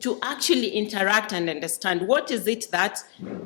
to actually interact and understand what is it that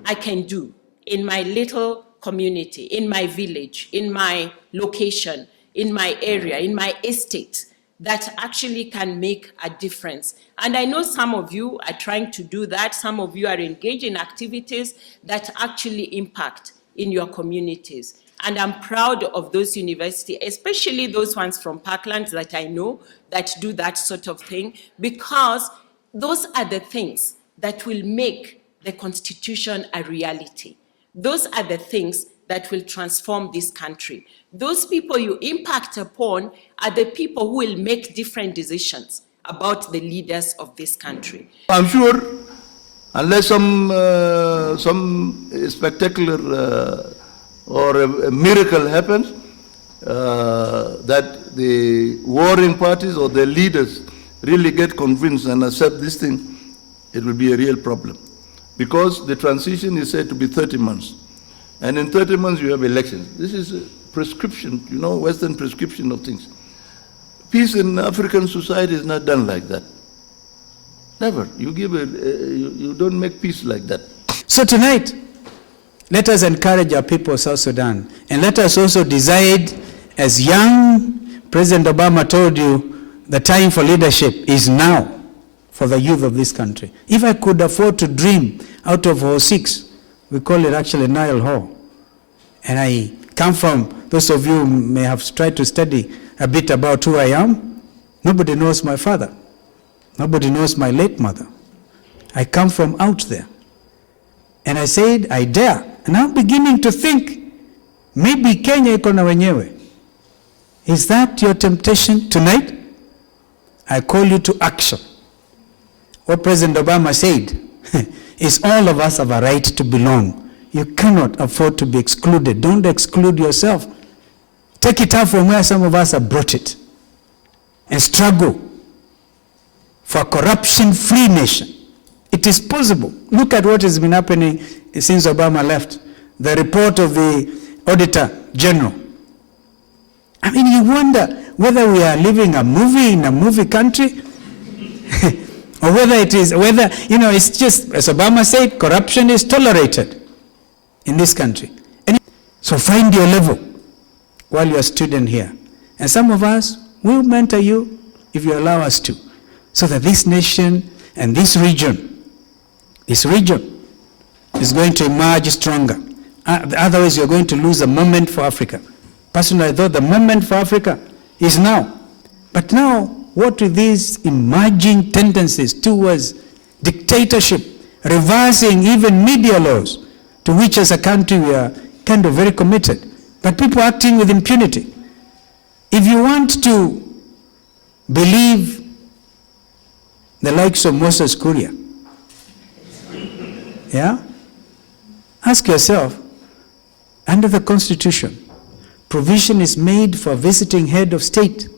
I can do in my little community, in my village, in my location, in my area, in my estate, that actually can make a difference. And I know some of you are trying to do that. Some of you are engaged in activities that actually impact in your communities. And I'm proud of those universities, especially those ones from Parklands that I know that do that sort of thing, because those are the things that will make the Constitution a reality. Those are the things that will transform this country. Those people you impact upon are the people who will make different decisions about the leaders of this country. I'm sure, unless some spectacular or a miracle happens, that the warring parties or the leaders really get convinced and accept this thing, it will be a real problem. Because the transition is said to be 30 months. And in 30 months you have elections. This is a prescription, you know, Western prescription of things. Peace in African society is not done like that. Never. You don't make peace like that. So tonight, let us encourage our people of South Sudan, and let us also decide, as young President Obama told you, the time for leadership is now for the youth of this country. If I could afford to dream out of Hall 6, we call it actually Nile Hall, and I come from, those of you may have tried to study a bit about who I am, nobody knows my father. Nobody knows my late mother. I come from out there. And I said, I dare. And I'm beginning to think, maybe Kenya iko na wenyewe. Is that your temptation tonight? I call you to action. What President Obama said is all of us have a right to belong. You cannot afford to be excluded. Don't exclude yourself. Take it out from where some of us have brought it. And struggle for a corruption-free nation. It is possible. Look at what has been happening since Obama left. The report of the Auditor General. I mean, you wonder whether we are living a movie in a movie country, or whether it's just, as Obama said, corruption is tolerated in this country. And so find your level while you're a student here. And some of us will mentor you if you allow us to, so that this nation and this region is going to emerge stronger. Otherwise, you're going to lose a moment for Africa. Personally, I thought the moment for Africa is now. But now, what with these emerging tendencies towards dictatorship, reversing even media laws, to which as a country we are kind of very committed, but people acting with impunity. If you want to believe the likes of Moses Kuria, yeah? Ask yourself, under the Constitution, provision is made for a visiting head of state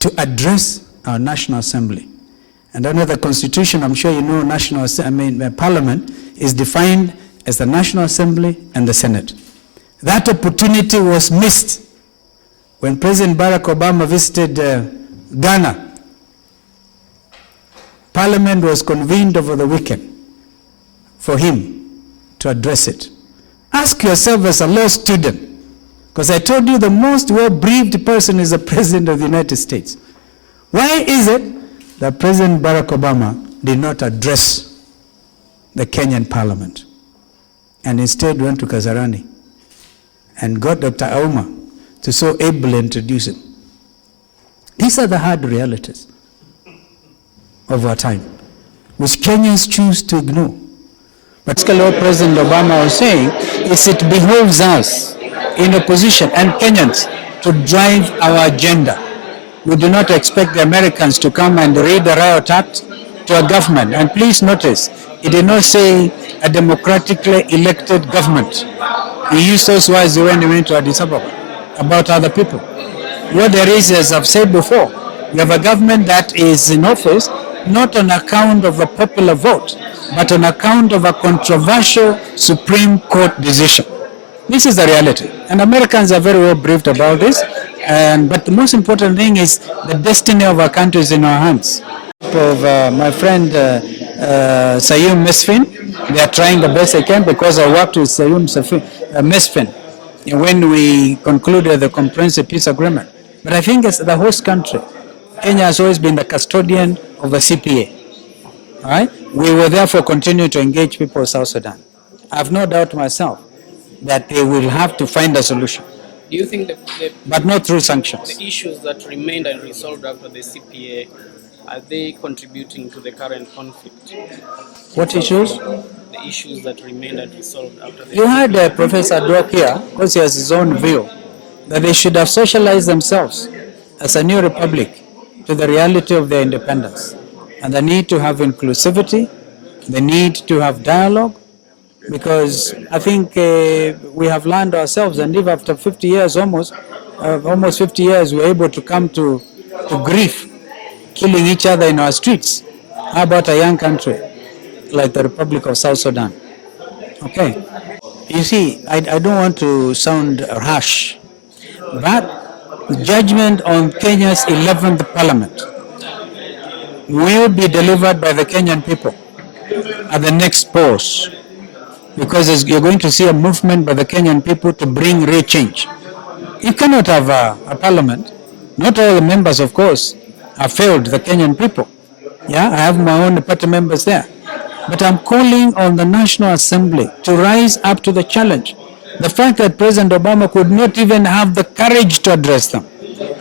to address our National Assembly. And under the Constitution, I'm sure you know, Parliament is defined as the National Assembly and the Senate. That opportunity was missed when President Barack Obama visited Ghana. Parliament was convened over the weekend for him to address it. Ask yourself as a law student, because I told you the most well-briefed person is the President of the United States. Why is it that President Barack Obama did not address the Kenyan Parliament and instead went to Kasarani and got Dr. Auma to so ably introduce him? These are the hard realities of our time, which Kenyans choose to ignore. But what President Obama was saying is it behoves us in opposition and Kenyans to drive our agenda. We do not expect the Americans to come and read the riot act to a government. And please notice, it did not say a democratically elected government. He used those words when he went to Addis Ababa about other people. What there is, as I've said before, we have a government that is in office not on account of a popular vote, but on account of a controversial Supreme Court decision. This is the reality. And Americans are very well briefed about this. But the most important thing is the destiny of our country is in our hands. Of my friend Sayum Mesfin. They are trying the best they can because I worked with Sayum Mesfin when we concluded the comprehensive peace agreement. But I think as the host country, Kenya has always been the custodian of the CPA. All right? We will therefore continue to engage people of South Sudan. I have no doubt myself that they will have to find a solution. Do you think but not through sanctions. The issues that remained unresolved after the CPA, are they contributing to the current conflict? What issues? The issues that remained unresolved after the You had Professor Dwok here, because he has his own view, that they should have socialized themselves as a new republic to the reality of their independence. And the need to have inclusivity, the need to have dialogue, because I think we have learned ourselves, and if after 50 years almost 50 years, we're able to come to grief, killing each other in our streets. How about a young country like the Republic of South Sudan? Okay. You see, I don't want to sound harsh, but judgment on Kenya's 11th parliament will be delivered by the Kenyan people at the next pause, because you're going to see a movement by the Kenyan people to bring real change. You cannot have a parliament. Not all the members, of course, have failed the Kenyan people. Yeah, I have my own party members there. But I'm calling on the National Assembly to rise up to the challenge. The fact that President Obama could not even have the courage to address them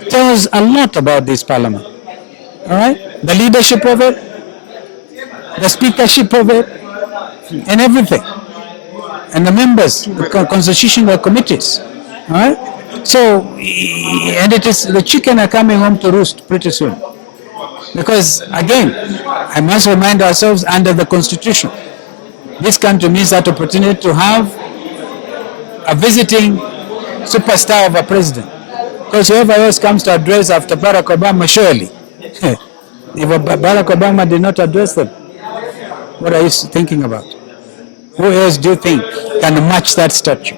tells a lot about this parliament. All right? The leadership of it, the speakership of it, and everything. And the members, the constitutional committees. All right? So, and it is, the chicken are coming home to roost pretty soon. Because, again, I must remind ourselves, under the Constitution, this country needs that opportunity to have a visiting superstar of a president. Because whoever else comes to address after Barack Obama, surely, if Barack Obama did not address them, what are you thinking about? Who else do you think can match that stature?